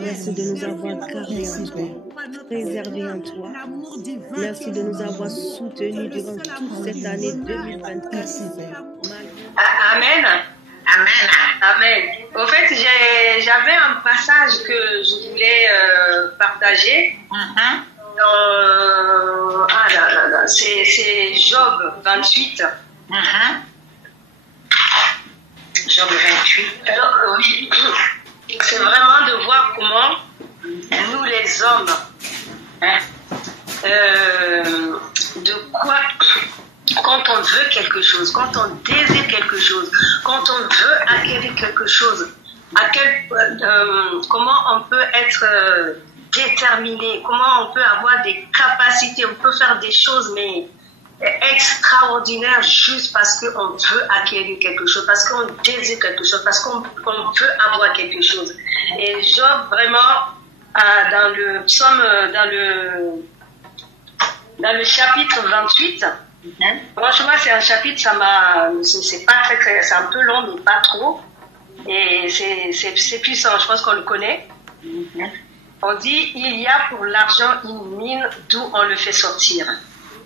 Merci de nous avoir gardés en toi, préservés en toi. Merci de nous avoir soutenus durant toute cette année 2024. Amen. Amen. Amen. Au fait, j'avais un passage que je voulais partager. C'est Job 28. Job 28. Oui. C'est vraiment de voir comment nous les hommes, de quoi, quand on veut quelque chose, quand on désire quelque chose, quand on veut acquérir quelque chose, comment on peut être déterminé, comment on peut avoir des capacités, on peut faire des choses mais extraordinaires juste parce qu'on veut acquérir quelque chose, parce qu'on désire quelque chose, parce qu'on veut avoir quelque chose. Et Job, vraiment, dans le psaume, dans le chapitre 28, franchement, c'est un chapitre, c'est pas très, c'est un peu long, mais pas trop. Et c'est puissant, je pense qu'on le connaît. On dit, il y a pour l'argent une mine d'où on le fait sortir,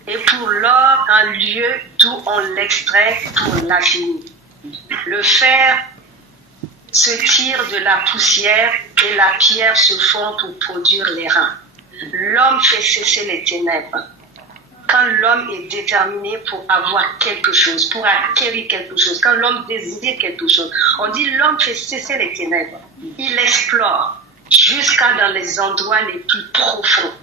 et pour l'or un lieu d'où on l'extrait pour l'affiner. Le fer se tire de la poussière et la pierre se fond pour produire les reins. L'homme fait cesser les ténèbres. Quand l'homme est déterminé pour avoir quelque chose, pour acquérir quelque chose, quand l'homme désire quelque chose, on dit l'homme fait cesser les ténèbres. Il explore jusqu'à dans les endroits les plus profonds.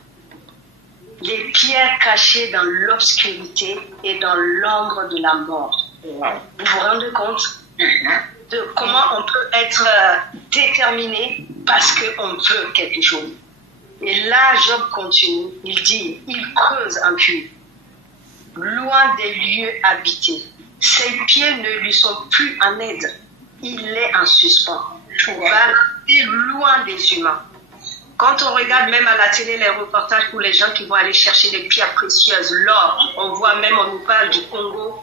Les pierres cachées dans l'obscurité et dans l'ombre de la mort. Vous vous rendez compte de comment on peut être déterminé parce qu'on veut quelque chose. Et là, Job continue, il dit, il creuse un puits, loin des lieux habités. Ses pieds ne lui sont plus en aide. Il est en suspens. Il va rester loin des humains. Quand on regarde même à la télé les reportages pour les gens qui vont aller chercher des pierres précieuses, l'or, on voit même, on nous parle du Congo,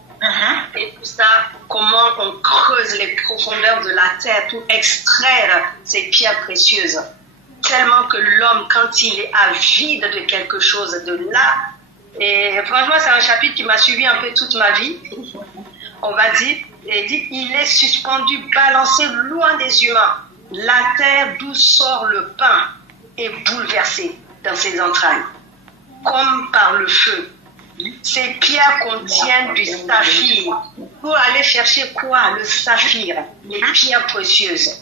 et tout ça, comment on creuse les profondeurs de la terre pour extraire ces pierres précieuses. Tellement que l'homme, quand il est avide de quelque chose, de là, et franchement, c'est un chapitre qui m'a suivi un peu toute ma vie, on va dire, et dit, il est suspendu, balancé loin des humains. La terre d'où sort le pain est bouleversée dans ses entrailles, comme par le feu. Ces pierres contiennent du saphir. Pour aller chercher quoi? Le saphir, les pierres précieuses.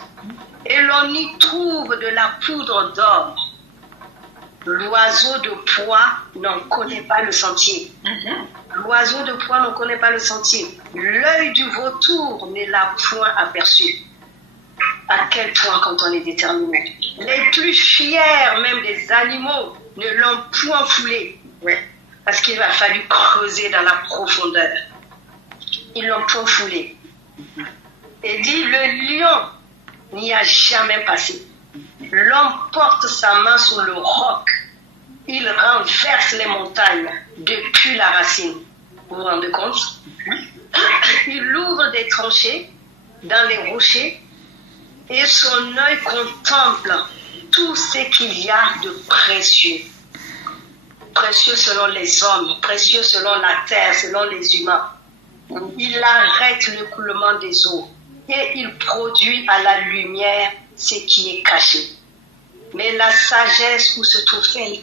Et l'on y trouve de la poudre d'or. L'oiseau de proie n'en connaît pas le sentier. L'oiseau de proie n'en connaît pas le sentier. L'œil du vautour ne l'a point aperçu. À quel point quand on est déterminé. Les plus fiers même des animaux ne l'ont point foulé. Parce qu'il a fallu creuser dans la profondeur. Ils l'ont point foulé. Et dit, le lion n'y a jamais passé. L'homme porte sa main sur le roc. Il renverse les montagnes depuis la racine. Vous vous rendez compte? Il ouvre des tranchées dans les rochers et son œil contemple tout ce qu'il y a de précieux. Précieux selon les hommes, précieux selon la terre, selon les humains. Il arrête le coulement des eaux et il produit à la lumière ce qui est caché. Mais la sagesse, où se trouve-t-elle?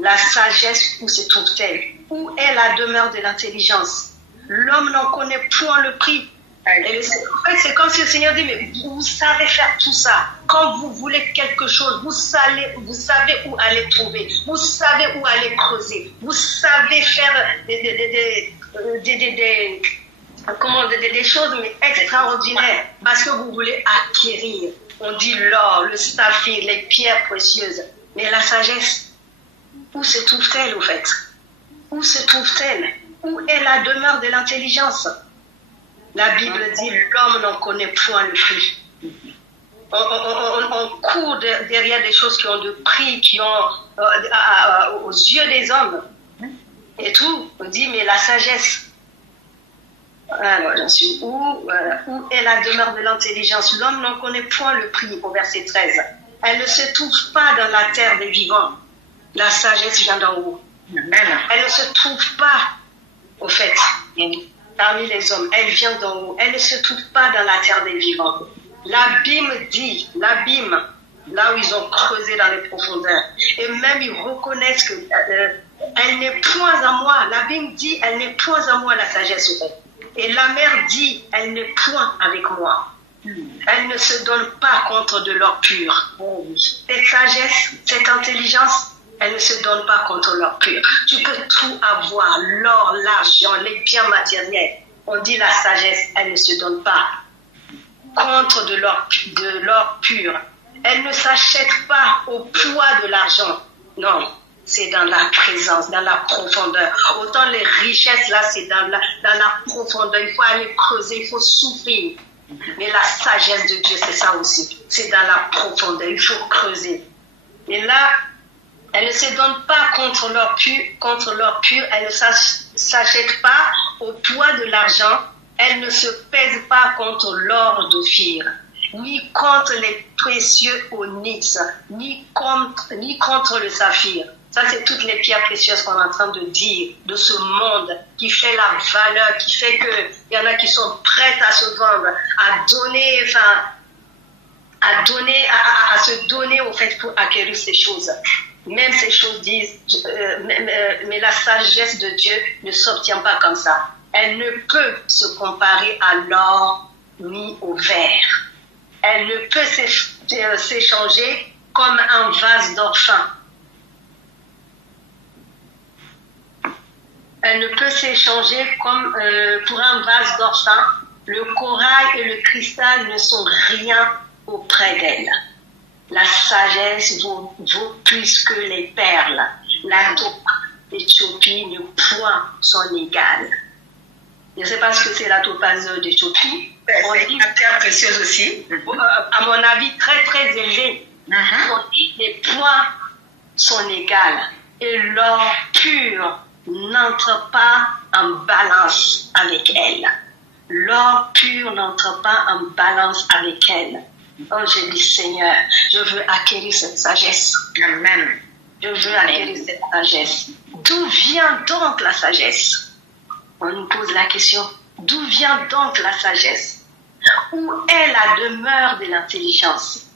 La sagesse, où se trouve-t-elle? Où est la demeure de l'intelligence? L'homme n'en connaît point le prix. Et en fait, c'est comme si le Seigneur dit, mais vous savez faire tout ça. Quand vous voulez quelque chose, vous savez où aller trouver. Vous savez où aller creuser. Vous savez faire des choses mais extraordinaires. Parce que vous voulez acquérir. On dit l'or, le saphir, les pierres précieuses. Mais la sagesse, où se trouve-t-elle au fait? Où se trouve-t-elle? Où est la demeure de l'intelligence? La Bible dit l'homme n'en connaît point le prix. On court derrière des choses qui ont de prix, qui ont aux yeux des hommes. Et tout, on dit mais la sagesse. Alors, j'en suis où est la demeure de l'intelligence? L'homme n'en connaît point le prix, au verset 13. elle ne se trouve pas dans la terre des vivants. La sagesse vient d'en haut. Elle ne se trouve pas, au fait, parmi les hommes. Elle vient d'en haut. Elle ne se trouve pas dans la terre des vivants. L'abîme dit, l'abîme, là où ils ont creusé dans les profondeurs. Et même ils reconnaissent que elle n'est point à moi. L'abîme dit, elle n'est point à moi, la sagesse. Et la mer dit, elle n'est point avec moi. Elle ne se donne pas contre de l'or pur. Cette sagesse, cette intelligence, elle ne se donne pas contre l'or pur. Tu peux tout avoir, l'or, l'argent, les biens matériels. On dit la sagesse, elle ne se donne pas contre de l'or pur. Elle ne s'achète pas au poids de l'argent. Non, c'est dans la présence, dans la profondeur. Autant les richesses, là, c'est dans la profondeur. Il faut aller creuser, il faut souffrir. Mais la sagesse de Dieu, c'est ça aussi. C'est dans la profondeur, il faut creuser. Et là, elle ne se donne pas contre l'or pur, elle ne s'achète pas au poids de l'argent, elle ne se pèse pas contre l'or d'Ophir, ni contre les précieux onyx, ni contre le saphir. Ça, c'est toutes les pierres précieuses qu'on est en train de dire, de ce monde qui fait la valeur, qui fait qu'il y en a qui sont prêtes à se vendre, à se donner au fait pour acquérir ces choses. Même ces choses disent, mais la sagesse de Dieu ne s'obtient pas comme ça. Elle ne peut se comparer à l'or ni au verre. Elle ne peut s'échanger comme un vase d'or fin. Elle ne peut s'échanger comme pour un vase d'or fin. Le corail et le cristal ne sont rien auprès d'elle. La sagesse vaut plus que les perles. La taupe d'Éthiopie ne point son égale. Je ne sais pas ce que c'est la topaze d'Éthiopie. C'est une pierre précieuse aussi. À mon avis, très très élevée. On dit les points sont égales. Et l'or pur n'entre pas en balance avec elle. L'or pur n'entre pas en balance avec elle. Oh, je dis Seigneur, je veux acquérir cette sagesse. Amen. Je veux acquérir cette sagesse. D'où vient donc la sagesse? On nous pose la question. D'où vient donc la sagesse? Où est la demeure de l'intelligence?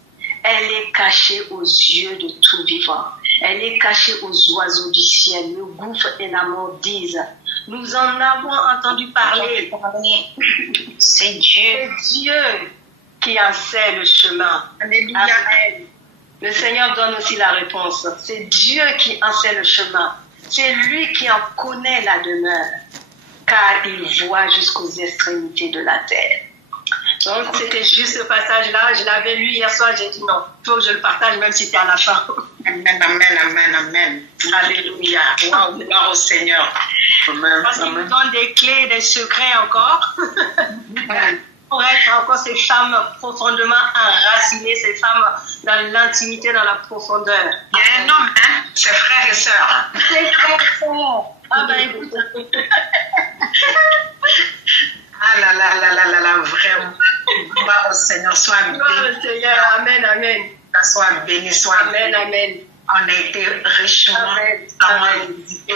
Elle est cachée aux yeux de tout vivant. Elle est cachée aux oiseaux du ciel. Le gouffre et la mort disent. Nous en avons entendu parler. C'est Dieu. C'est Dieu qui en sait le chemin. Alléluia. Amen. Le Seigneur donne aussi la réponse. C'est Dieu qui en sait le chemin. C'est lui qui en connaît la demeure, car il voit jusqu'aux extrémités de la terre. Donc, c'était juste ce passage-là. Je l'avais lu hier soir. J'ai dit non, il faut que je le partage, même si c'est à la fin. Amen, amen, amen, amen. Alléluia. Wow, gloire au Seigneur. Amen. Parce qu'il nous donne des clés, des secrets encore. Pour être encore ces femmes profondément enracinées, ces femmes dans l'intimité, dans la profondeur. Il y a un homme, hein, ses frères et sœurs. Ses frères et sœurs. Ah ben écoute. Ah là là là là là là, vraiment. Gloire au Seigneur, sois béni. Gloire au Seigneur, amen, amen. Sois béni, sois amen, béni. amen. On a été richement visités.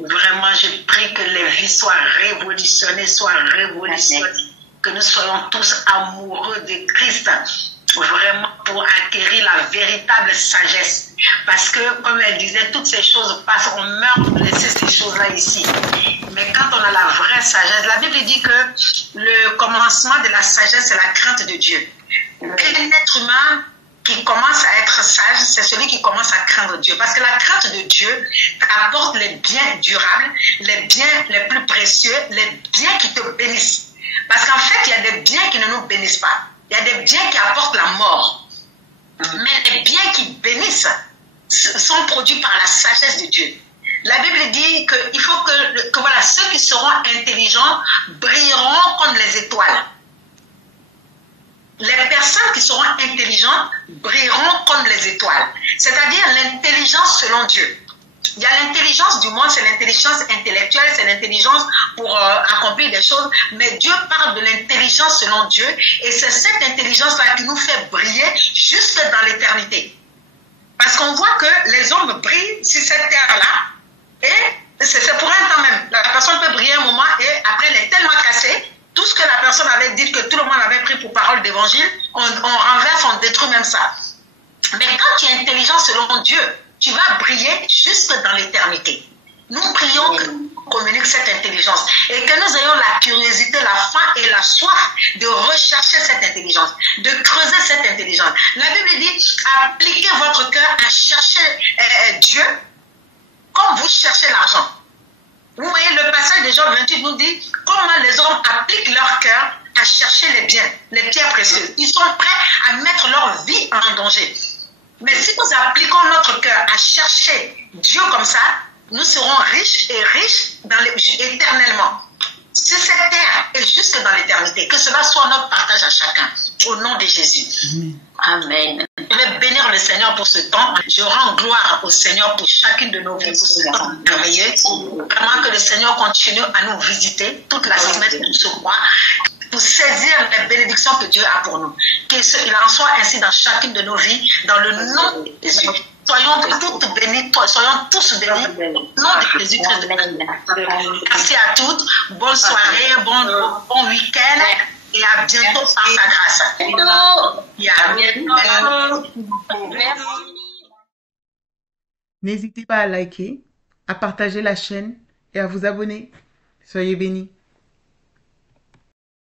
Vraiment, je prie que les vies soient révolutionnées, que nous soyons tous amoureux de Christ, vraiment pour acquérir la véritable sagesse. Parce que, comme elle disait, toutes ces choses passent, on meurt pour laisser ces choses-là ici. Mais quand on a la vraie sagesse, la Bible dit que le commencement de la sagesse, c'est la crainte de Dieu. Un être humain qui commence à être sage, c'est celui qui commence à craindre Dieu. Parce que la crainte de Dieu apporte les biens durables, les biens les plus précieux, les biens qui te bénissent. Parce qu'en fait, il y a des biens qui ne nous bénissent pas. Il y a des biens qui apportent la mort. Mais les biens qui bénissent sont produits par la sagesse de Dieu. La Bible dit qu'il faut que voilà, ceux qui seront intelligents brilleront comme les étoiles. Les personnes qui seront intelligentes brilleront comme les étoiles. C'est-à-dire l'intelligence selon Dieu. Il y a l'intelligence du monde, c'est l'intelligence intellectuelle, c'est l'intelligence pour accomplir des choses. Mais Dieu parle de l'intelligence selon Dieu. Et c'est cette intelligence-là qui nous fait briller jusque dans l'éternité. sur cette terre-là. Et c'est pour un temps même. La personne peut briller un moment et après elle est tellement cassée. Tout ce que la personne avait dit, que tout le monde avait pris pour parole d'évangile, on renverse, on détruit même ça. Mais quand tu es intelligent selon Dieu, tu vas briller jusque dans l'éternité. Nous prions que nous communique cette intelligence et que nous ayons la curiosité, la faim et la soif de rechercher cette intelligence, de creuser cette intelligence. La Bible dit, appliquez votre cœur à chercher Dieu comme vous cherchez l'argent. Vous voyez, le passage de Job 28 nous dit comment les hommes appliquent leur cœur à chercher les biens, les pierres précieuses. Ils sont prêts à mettre leur vie en danger. Mais si nous appliquons notre cœur à chercher Dieu comme ça, nous serons riches et riches éternellement. Sur cette terre et jusque dans l'éternité. Que cela soit notre partage à chacun. Au nom de Jésus. Amen. Je vais bénir le Seigneur pour ce temps. Je rends gloire au Seigneur pour chacune de nos vies, pour ce temps merveilleux. Vraiment que le Seigneur continue à nous visiter toute la semaine de ce mois pour saisir les bénédictions que Dieu a pour nous. Qu'il en soit ainsi dans chacune de nos vies, dans le nom de Jésus. Soyons toutes bénies, soyons tous bénis. Au nom de Jésus-Christ. Merci à toutes. Bonne soirée, bon week-end. Et à bientôt par sa grâce. Merci. N'hésitez pas à liker, à partager la chaîne et à vous abonner. Soyez bénis.